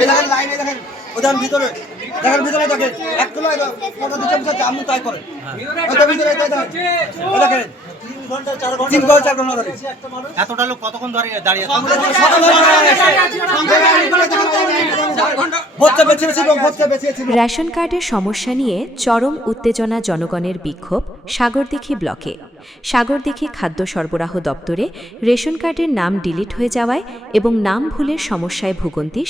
এই দেখেন লাইনে দেখেন ওদের ভিতরে দেখেন ভিতরে দেখেন এক কিলো ফটো দিতে চাচ্ছে আমু তাই করে ওদের ভিতরে তাই দেখেন দেখেন 3 ঘন্টা 4 ঘন্টা ধরে এতটা লোক কতক্ষণ ধরে দাঁড়িয়ে আছে? রেশন কার্ডের সমস্যা নিয়ে চরম উত্তেজনা জনগণের বিক্ষোভ সাগরদিঘি ব্লকে। সাগরদিঘি খাদ্য সরবরাহ দপ্তরে রেশন কার্ডের নাম ডিলিট হয়ে যাওয়ায় এবং নাম ভুলের সমস্যায় ভোগান্তি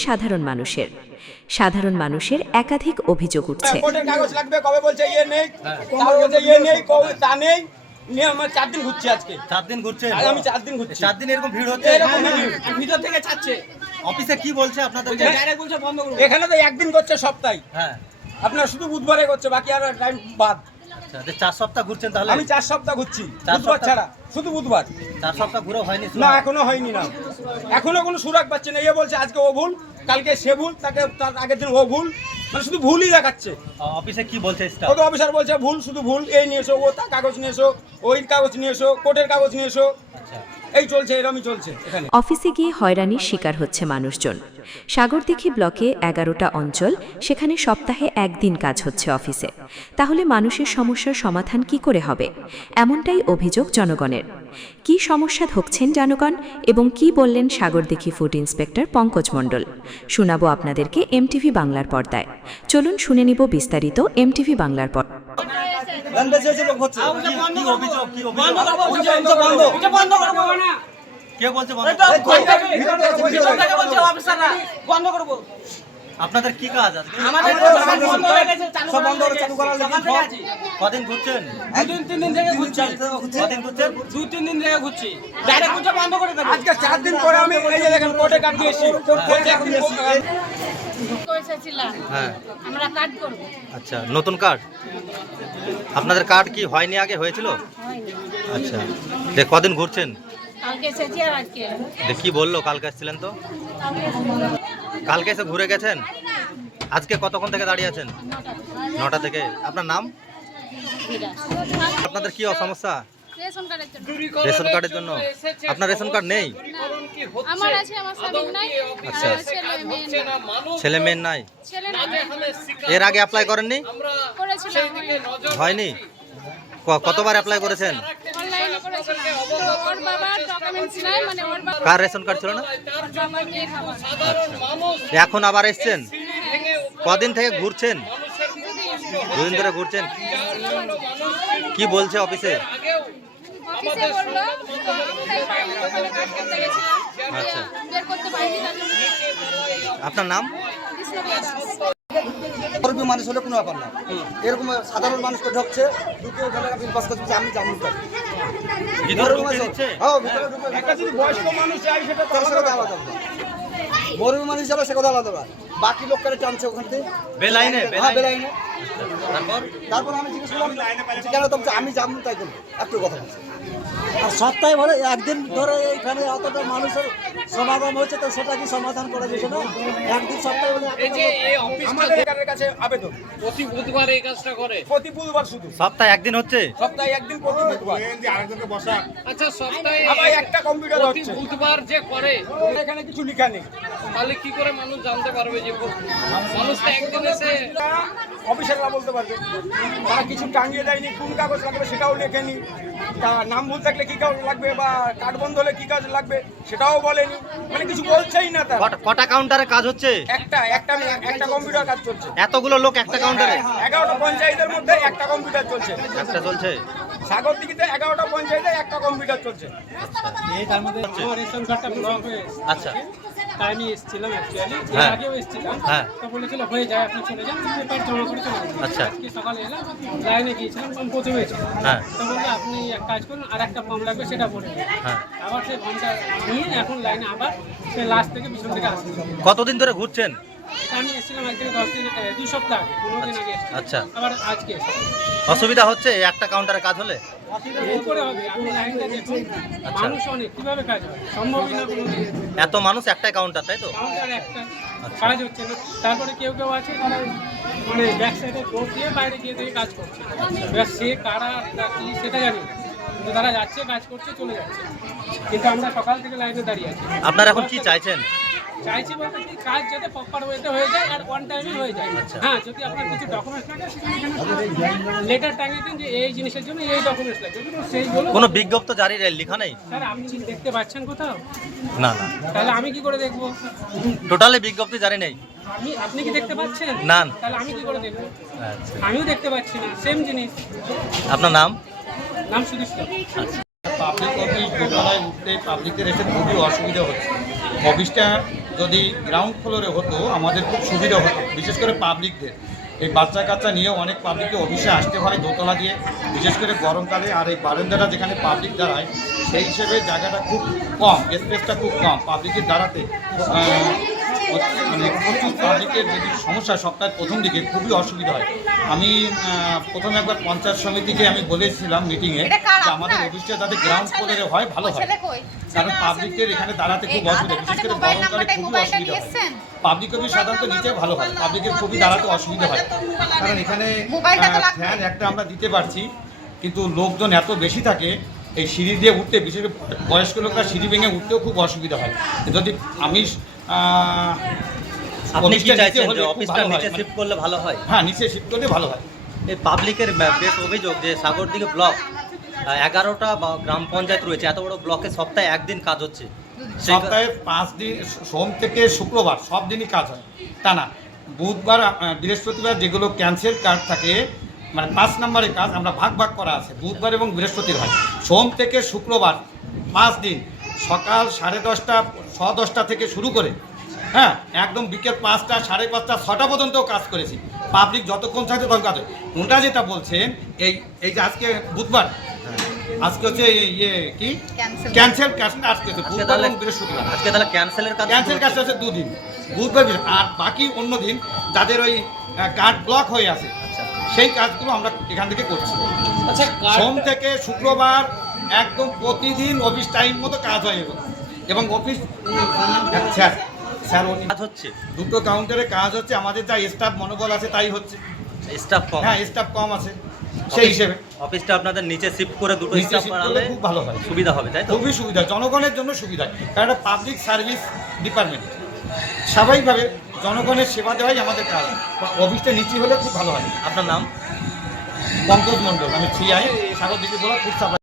সাধারণ মানুষের একাধিক অভিযোগ উঠছে। কাগজ লাগবে কবে বলছে ইয়ে নেই, তারপর বলছে ইয়ে নেই, কবে তা নেই। নিয়ে আমরা 4 দিন ঘুরছি আজকে। 4 দিন ঘুরছেন? আমি 4 দিন ঘুরছি। 4 দিন এরকম ভিড় হচ্ছে? ভিতর থেকে ছাড়ছে। অফিসে কি বলছে আপনাদের? ডাইরেক্ট বলছে বন্ধ করুন। এখানে তো একদিন করছে সপ্তাহে। হ্যাঁ। আপনার শুধু বুধবারে করছে, বাকি আর টাইম বাদ। আচ্ছা, 4 সপ্তাহ ঘুরছেন তাহলে? আমি 4 সপ্তাহ ঘুরছি, বুধবার ছাড়া, শুধু বুধবার। 4 সপ্তাহ ঘুরে হয়নি? না, এখনো হয়নি। না, এখনো কোনো সুরাগ পাচ্ছে না। এ বলছে আজকে ও ভুল, কালকে সে ভুল, তাকে তার আগের দিন ও ভুল, মানে শুধু ভুলই দেখাচ্ছে। অফিসে কি বলছে স্টাফ? ওকে অফিসার বলছে ভুল, শুধু ভুল, এই নিয়ে এসো, ও তার কাগজ নিয়ে এসো, ওই কাগজ নিয়ে এসো, কোর্টের কাগজ নিয়ে এসো। এই চলছে, এরকমই চলছে এখানে। অফিসে গিয়ে হয়রানির শিকার হচ্ছে মানুষজন। সাগরদিঘি ব্লকে 11টা অঞ্চল, সেখানে সপ্তাহে একদিন কাজ হচ্ছে অফিসে। তাহলে মানুষের সমস্যার সমাধান কি করে হবে? এমনটাই অভিযোগ জনগণের। কি সমস্যা ভুগছেন জনগণ এবং কি বললেন সাগরদিঘি ফুড ইন্সপেক্টর পঙ্কজ মণ্ডল? শোনাবো আপনাদেরকে এমটিভি বাংলার পর্দায়। চলুন শুনে নিব বিস্তারিত এমটিভি বাংলার পর্দায়। আপনাদের কি কাজ আছে? কদিন ঘুরছেন? 2-3 দিন থেকে ঘুরছি। কদিন ঘুরছেন? 2-3 দিন থেকে ঘুরছি। ডাইরেক্ট ঘুরছে বন্ধ করে দেব। আজকে 4 দিন পরে আমি এই যে দেখেন কোর্টে কাট দিয়েছি। হ্যাঁ। আমরা কার্ড করব। আচ্ছা, নতুন কার্ড? আপনাদের কার্ড কি হয়নি, আগে হয়েছিল? হয়নি। আচ্ছা, কদিন ঘুরছেন? কালকে এসেছি আর আজকে। কি বললো? কালকে এসেছিলেন তো? কালকে এসে ঘুরে গেছেন? আজকে কতক্ষণ থেকে দাঁড়িয়ে আছেন? 9টা থেকে। আপনার নাম? আপনাদের কি সমস্যা? রেশন কার্ডের জন্য। রেশন কার্ডের জন্য? আপনার রেশন কার্ড নেই? আমার আছে, আমার স্বামীর নাই। আচ্ছা, ছেলে মেয়ে নাই। ছেলে মেয়ের নাই? ছেলে নাই। এর আগে অ্যাপ্লাই করেননি? করেছিলাম, হয়নি? কতবার অ্যাপ্লাই করেছেন? অনলাইনে করেছিলাম। তো ওর বাবার ডকুমেন্টস নাই, মানে ওর বাবা কার রেশন কার্ড ছিল না? বাবার মেয়ের বাবা। আচ্ছা, এখন আবার এসছেন? কদিন থেকে ঘুরছেন? 2 দিন ধরে ঘুরছেন। কি বলছে অফিসে? অফিসে বললো তাই পাইনি, ওখানে কাজ করতে গেছিলাম। আচ্ছা, বের করতে পারিনি, তার জন্য আপনার নাম? কৃষ্ণপ্রিয়া দাস। গরিব মানুষ হলে কোনো ব্যাপার না, এরকম সাধারণ মানুষকে ঢুকছে, ঢুকে ওখানে বিল পাস করছে, আমি জানি না। ভিতরে ঢুকে দিচ্ছে? হ্যাঁ, ভিতরে ঢুকে একটা যদি বয়স্ক মানুষ যায় সেটা তো তার সাথে আলাদা। গরিব মানুষ যাবে সে কথা আলাদা, বাকি লোককে টানছে ওখান থেকে বেলাইনে? হ্যাঁ, বেলাইনে। তারপর আমি জিজ্ঞেস করলাম কেন, তো আমি জানবো তাই করবো, একটু কথা বলছি। আর সপ্তাহে বলে একদিন ধরে এখানে অতটা মানুষের সমাগম হচ্ছে, তো সেটা কি সমাধান করা যেত না? একদিন সপ্তাহে বলে এই যে এই আমাদের এখানের কাছে আবেদন প্রতি বুধবার এই কাজটা করে, প্রতি বুধবার শুধু সপ্তাহে একদিন হচ্ছে? সপ্তাহে একদিন প্রতি বুধবার। আচ্ছা, সপ্তাহে আবার একটা কম্পিউটার প্রতি হচ্ছে, বুধবার যে করে, এখানে কিছু লেখা নেই। তাহলে কি করে মানুষ জানতে পারবে যে মানুষ তো একদিন এসে? অফিসাররা বলতে পারবে, তারা কিছু টাঙিয়ে দেয়নি, কোন কাগজ লাগবে সেটাও লেখেনি, তা নাম ভুল থাকলে কি কাগজ লাগবে বা কার্ড বন্ধ হলে কি কাজ লাগবে সেটাও বলেনি, মানে কিছু বলছেই না। তার কটা কাউন্টারে কাজ হচ্ছে? একটা কম্পিউটার কাজ চলছে। এতগুলো লোক একটা কাউন্টারে? 11টা পঞ্চায়েতের মধ্যে একটা কম্পিউটার চলছে। একটা চলছে? সাগরদিঘিতে 11টা পঞ্চায়েতে একটা কম্পিউটার চলছে। এই তার মধ্যে রেশন কার্ডটা ব্লক হয়ে আচ্ছা, তাই আমি এসেছিলাম, অ্যাকচুয়ালি হ্যাঁ। আগেও এসেছিলাম। হ্যাঁ। তো বলেছিল হয়ে যায়, আপনি চলে যান, পেপার জমা করে চলে যান। আচ্ছা। আজকে সকালে এলাম, লাইনে গিয়েছিলাম, ফর্ম প্রথমে হয়েছিল। হ্যাঁ। তো বললো আপনি এক কাজ করুন, আর একটা ফর্ম লাগবে, সেটা ভরে দিন। হ্যাঁ। আবার সেই ফর্মটা নিয়ে এখন লাইনে আবার সে লাস্ট থেকে পিছন থেকে আসছে। কতদিন ধরে ঘুরছেন? আমি এসেছিলাম আজ থেকে 10 দিন, 2 সপ্তাহ আগে, 15 দিন আগে এসেছিলাম। আচ্ছা। আবার আজকে এসেছি। অসুবিধা হচ্ছে এই একটা কাউন্টারে কাজ হলে? কি করে হবে? আপনি লাইনটা দেখুন, মানুষ অনেক, কিভাবে কাজ হবে? সম্ভবই না কোনো দিন। এত মানুষ একটাই কাউন্টার, তাই তো? কাউন্টার একটা, কাজ হচ্ছে না। তারপরে কেউ কেউ আছে তারা মানে ব্যাক সাইডে ডোর দিয়ে বাইরে গিয়ে থেকে কাজ করছে। এবার সে কারা কি সেটা জানি না, কিন্তু তারা যাচ্ছে, কাজ করছে, চলে যাচ্ছে। কিন্তু আমরা সকাল থেকে লাইনে দাঁড়িয়ে আছি। আপনারা এখন কি চাইছেন? চাইছি বলতে কি কাজ যাতে প্রপার ওয়েতে হয়ে যায় আর অন টাইমে হয়ে যায়। আচ্ছা। হ্যাঁ, যদি আপনার কিছু ডকুমেন্টস লাগে সেখানে লেটার টাঙিয়ে দিন যে এই জিনিসের জন্য এই ডকুমেন্টস লাগবে, কিন্তু সেইগুলো কোনো বিজ্ঞপ্তি জারি লেখা নেই? স্যার আপনি কি দেখতে পাচ্ছেন কোথাও? না না, তাহলে আমি কি করে দেখবো? টোটালি বিজ্ঞপ্তি জারি নেই। আপনি কি দেখতে পাচ্ছেন? না। তাহলে আমি কি করে দেখবো? আচ্ছা, আমিও দেখতে পাচ্ছি না, সেম জিনিস। আপনার নাম? নাম সুদীপ্ত। পাবলিক অফিস দোতলায় উঠতে পাবলিকের এসে খুবই অসুবিধা হচ্ছে। অফিসটা যদি গ্রাউন্ড ফ্লোরে হতো আমাদের খুব সুবিধা হতো, বিশেষ করে পাবলিকদের। এই বাচ্চা কাচ্চা নিয়েও অনেক পাবলিককে অফিসে আসতে হয় দোতলা দিয়ে, বিশেষ করে গরমকালে। আর এই বারান্দাটা যেখানে পাবলিক দাঁড়ায় সেই হিসেবে জায়গাটা খুব কম, স্পেসটা খুব কম পাবলিকের দাঁড়াতে। মানে প্রচুর পাবলিকের যদি সমস্যা সপ্তাহের প্রথম দিকে খুবই অসুবিধা হয়। আমি প্রথমে একবার পঞ্চায়েত সমিতিকে আমি বলেছিলাম মিটিংয়ে যে আমাদের অফিসটা যাতে গ্রাউন্ড ফ্লোরে হয় ভালো হয়, কারণ পাবলিকের এখানে দাঁড়াতে খুব অসুবিধা, বিশেষ করে গরমকালে খুবই অসুবিধা হয়। পাবলিক অফিস সাধারণত নিচে ভালো হয়, পাবলিকের খুবই দাঁড়াতে অসুবিধা হয়, কারণ এখানে ফ্যান একটা আমরা দিতে পারছি, কিন্তু লোকজন এত বেশি থাকে এই সিঁড়ি দিয়ে উঠতে, বিশেষ করে বয়স্ক লোকরা সিঁড়ি ভেঙে উঠতেও খুব অসুবিধা হয়। যদি আমি আপনি কি অফিসটা নিচে চাইছেন হলে যে খুব অফিসটা ভালো হয়, নিচে মানে- শিফট করলে ভালো হয়? হ্যাঁ, নিচে শিফট করলে ভালো হয়। এই পাবলিকের বেশ অভিযোগ যে সাগরদিঘি ব্লক 11টা গ্রাম পঞ্চায়েত রয়েছে, এত বড় ব্লকে সপ্তাহে একদিন কাজ হচ্ছে। সপ্তাহে 5 দিন, সোম থেকে শুক্রবার সব দিনই কাজ হয় টানা। বুধবার বৃহস্পতিবার যেগুলো ক্যান্সেল কার্ড থাকে, মানে 5 নম্বরের কাজ আমরা ভাগ ভাগ করা আছে, বুধবার এবং বৃহস্পতিবার হয়। সোম থেকে শুক্রবার 5 দিন সকাল 10:30 10:30 থেকে শুরু করে হ্যাঁ একদম বিকেল 5টা 5:30 6টা পর্যন্ত কাজ করেছি। পাবলিক যতক্ষণ থাকে তখন কাজ হয়। ওটা যেটা বলছেন এই যে আজকে বুধবার, আজকে হচ্ছে ইয়ে কি ক্যান্সেল কাজটা আজকে হচ্ছে আজকে বুধবার তাহলে এবং বৃহস্পতিবার। আজকে তাহলে ক্যান্সেলের কাজ ক্যান্সেল কাজটা হচ্ছে 2 দিন, বুধবার আর বাকি অন্য দিন যাদের ওই কার্ড ব্লক হয়ে আছে আচ্ছা, সেই কাজগুলো আমরা এখান থেকে করছি। সোম থেকে শুক্রবার একদম প্রতিদিন অফিস টাইম মতো কাজ হয় এবং অফিস স্যার কাজ হচ্ছে, দুটো কাউন্টারে কাজ হচ্ছে। আমাদের যা স্টাফ মনোবল আছে তাই হচ্ছে। স্টাফ কম। হ্যাঁ, স্টাফ কম আছে, সেই হিসেবে অফিসটা আপনাদের নিচে শিফট করে দুটো নিচে স্টাফ shift বাড়ালে করলে খুব ভালো হয়, সুবিধা হবে, তাই তো? খুবই সুবিধা, জনগণের জন্য সুবিধা। কারণ এটা পাবলিক সার্ভিস ডিপার্টমেন্ট, স্বাভাবিকভাবে জনগণের সেবা দেওয়াই আমাদের কাজ। অফিসটা নিচে হলে খুব ভালো হয়। আপনার নাম? পঙ্কজ মণ্ডল, আমি CI, Sagardighi block food supply.